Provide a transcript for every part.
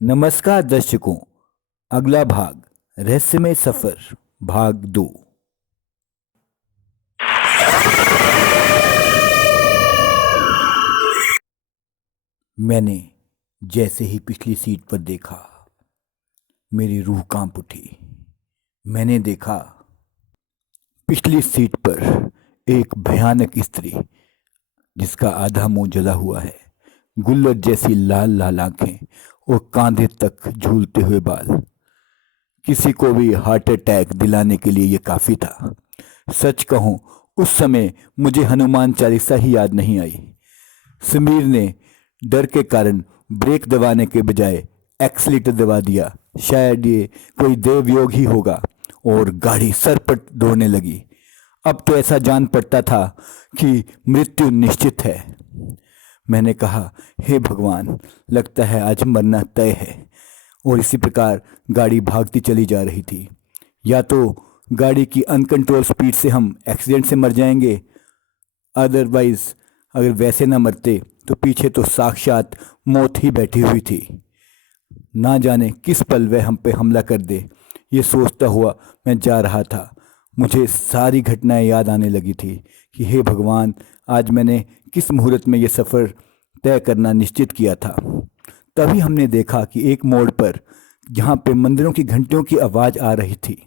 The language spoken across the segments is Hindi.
नमस्कार दर्शकों। अगला भाग रहस्यमय सफर भाग 2। मैंने जैसे ही पिछली सीट पर देखा, मेरी रूह कांप उठी। मैंने देखा पिछली सीट पर एक भयानक स्त्री, जिसका आधा मुंह जला हुआ है, गुल्लद जैसी लाल लाल आंखें और कांधे तक झूलते हुए बाल। किसी को भी हार्ट अटैक दिलाने के लिए यह काफी था। सच कहूं, उस समय मुझे हनुमान चालीसा ही याद नहीं आई। समीर ने डर के कारण ब्रेक दबाने के बजाय एक्सीलेटर दबा दिया। शायद ये कोई देवयोग ही होगा, और गाड़ी सरपट दौड़ने लगी। अब तो ऐसा जान पड़ता था कि मृत्यु निश्चित है। मैंने कहा, हे भगवान, लगता है आज मरना तय है। और इसी प्रकार गाड़ी भागती चली जा रही थी। या तो गाड़ी की अनकंट्रोल स्पीड से हम एक्सीडेंट से मर जाएंगे, अदरवाइज अगर वैसे ना मरते तो पीछे तो साक्षात मौत ही बैठी हुई थी। ना जाने किस पल वह हम पे हमला कर दे। ये सोचता हुआ मैं जा रहा था। मुझे सारी घटनाएं याद आने लगी थी कि हे भगवान, आज मैंने किस मुहूर्त में यह सफ़र तय करना निश्चित किया था। तभी हमने देखा कि एक मोड़ पर, जहाँ पे मंदिरों की घंटियों की आवाज़ आ रही थी,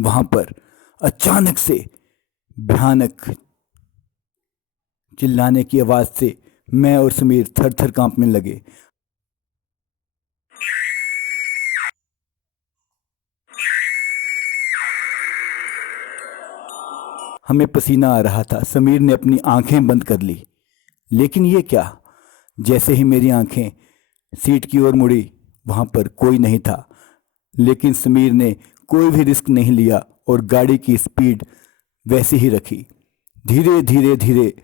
वहाँ पर अचानक से भयानक चिल्लाने की आवाज़ से मैं और समीर थर थर कांपने लगे। हमें पसीना आ रहा था। समीर ने अपनी आंखें बंद कर ली। लेकिन ये क्या? जैसे ही मेरी आंखें सीट की ओर मुड़ी, वहाँ पर कोई नहीं था। लेकिन समीर ने कोई भी रिस्क नहीं लिया और गाड़ी की स्पीड वैसी ही रखी। धीरे धीरे धीरे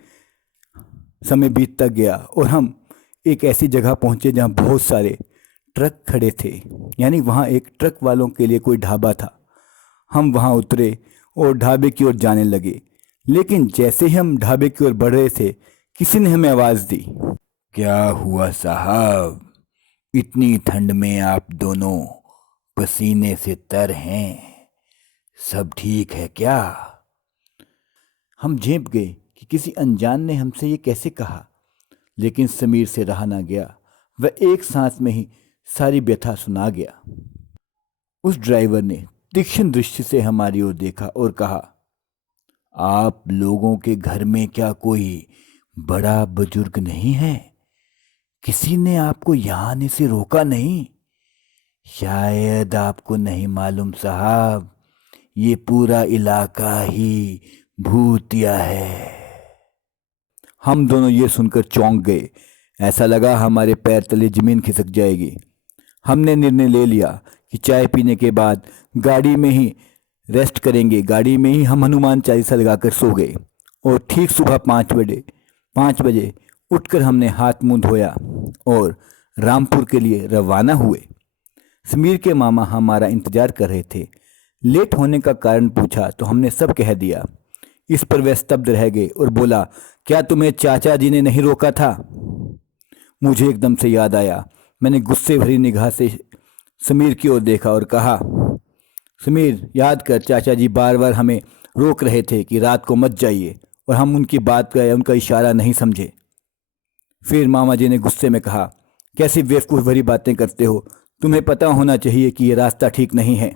समय बीतता गया और हम एक ऐसी जगह पहुँचे जहाँ बहुत सारे ट्रक खड़े थे। यानी वहाँ एक ट्रक वालों के लिए कोई ढाबा था। हम वहाँ उतरे और ढाबे की ओर जाने लगे। लेकिन जैसे ही हम ढाबे की ओर बढ़ रहे थे, किसी ने हमें आवाज़ दी। क्या हुआ साहब? इतनी ठंड में आप दोनों पसीने से तर हैं। सब ठीक है क्या? हम झेंप गए कि किसी अनजान ने हमसे ये कैसे कहा। लेकिन समीर से रहा ना गया। वह एक सांस में ही सारी व्यथा सुना गया। उस ड्राइवर ने तीक्ष्ण दृष्टि से हमारी ओर देखा और कहा, आप लोगों के घर में क्या कोई बड़ा बुजुर्ग नहीं है? किसी ने आपको यहाँ आने से रोका नहीं? शायद आपको नहीं मालूम साहब, ये पूरा इलाका ही भूतिया है। हम दोनों ये सुनकर चौंक गए। ऐसा लगा हमारे पैर तले जमीन खिसक जाएगी। हमने निर्णय ले लिया कि चाय पीने के बाद गाड़ी में ही रेस्ट करेंगे। गाड़ी में ही हम हनुमान चालीसा लगाकर सो गए। और ठीक सुबह 5 बजे उठकर हमने हाथ मुंह धोया और रामपुर के लिए रवाना हुए। समीर के मामा हमारा इंतजार कर रहे थे। लेट होने का कारण पूछा तो हमने सब कह दिया। इस पर वह स्तब्ध रह गए और बोला, क्या तुम्हें चाचा जी ने नहीं रोका था? मुझे एकदम से याद आया। मैंने गुस्से भरी निगाह से समीर की ओर देखा और कहा, समीर, याद कर, चाचा जी बार बार हमें रोक रहे थे कि रात को मत जाइए, और हम उनकी बात का या उनका इशारा नहीं समझे। फिर मामा जी ने गुस्से में कहा, कैसी बेवकूफ़ भरी बातें करते हो? तुम्हें पता होना चाहिए कि यह रास्ता ठीक नहीं है।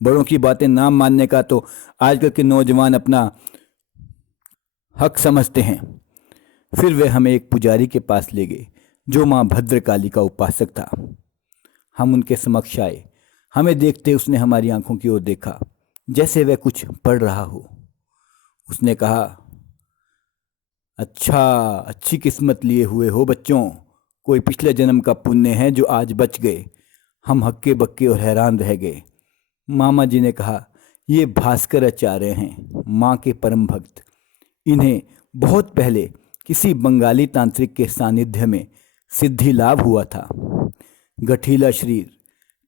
बड़ों की बातें ना मानने का तो आजकल के नौजवान अपना हक समझते हैं। फिर वे हमें एक पुजारी के पास ले गए, जो माँ भद्रकाली का उपासक था। हम उनके समक्ष आए। हमें देखते उसने हमारी आंखों की ओर देखा, जैसे वह कुछ पढ़ रहा हो। उसने कहा, अच्छा, अच्छी किस्मत लिए हुए हो बच्चों। कोई पिछले जन्म का पुण्य है जो आज बच गए। हम हक्के बक्के और हैरान रह गए। मामा जी ने कहा, ये भास्कर आचार्य हैं, माँ के परम भक्त। इन्हें बहुत पहले किसी बंगाली तांत्रिक के सानिध्य में सिद्धि लाभ हुआ था। गठीला शरीर,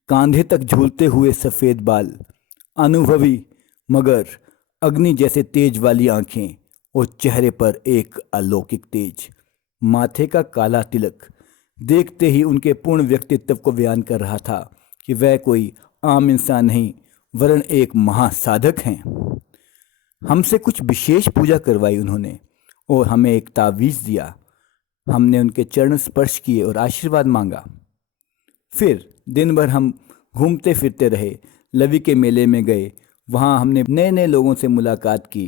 कांधे तक झूलते हुए सफ़ेद बाल, अनुभवी मगर अग्नि जैसे तेज वाली आंखें और चेहरे पर एक अलौकिक तेज। माथे का काला तिलक देखते ही उनके पूर्ण व्यक्तित्व को बयान कर रहा था कि वह कोई आम इंसान नहीं वरन एक महासाधक हैं। हमसे कुछ विशेष पूजा करवाई उन्होंने और हमें एक तावीज़ दिया। हमने उनके चरण स्पर्श किए और आशीर्वाद मांगा। फिर दिन भर हम घूमते फिरते रहे, लवी के मेले में गए, वहाँ हमने नए नए लोगों से मुलाकात की।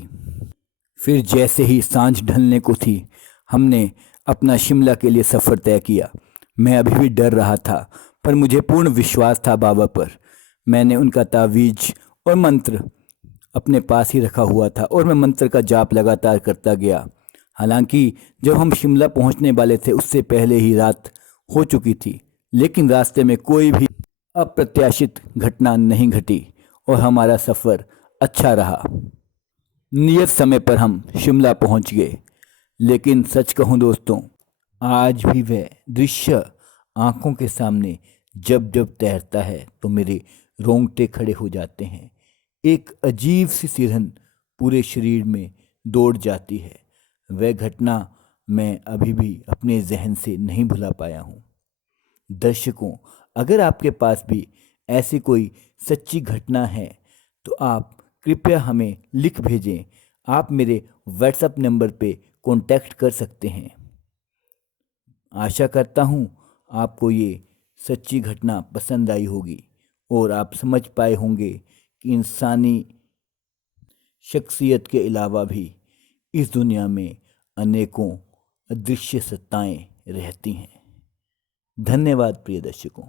फिर जैसे ही सांझ ढलने को थी, हमने अपना शिमला के लिए सफ़र तय किया। मैं अभी भी डर रहा था, पर मुझे पूर्ण विश्वास था बाबा पर। मैंने उनका तावीज़ और मंत्र अपने पास ही रखा हुआ था और मैं मंत्र का जाप लगातार करता गया। हालांकि जब हम शिमला पहुंचने वाले थे उससे पहले ही रात हो चुकी थी, लेकिन रास्ते में कोई भी अप्रत्याशित घटना नहीं घटी और हमारा सफ़र अच्छा रहा। नियत समय पर हम शिमला पहुंच गए, लेकिन सच कहूं दोस्तों, आज भी वह दृश्य आंखों के सामने जब जब तैरता है तो मेरे रोंगटे खड़े हो जाते हैं। एक अजीब सी सिरहन पूरे शरीर में दौड़ जाती है। वह घटना मैं अभी भी अपने जहन से नहीं भुला पाया हूँ। दर्शकों, अगर आपके पास भी ऐसी कोई सच्ची घटना है तो आप कृपया हमें लिख भेजें। आप मेरे व्हाट्सएप नंबर पे कांटेक्ट कर सकते हैं। आशा करता हूँ आपको ये सच्ची घटना पसंद आई होगी और आप समझ पाए होंगे कि इंसानी शख्सियत के अलावा भी इस दुनिया में अनेकों अदृश्य सत्ताएं रहती हैं। धन्यवाद प्रिय दर्शकों।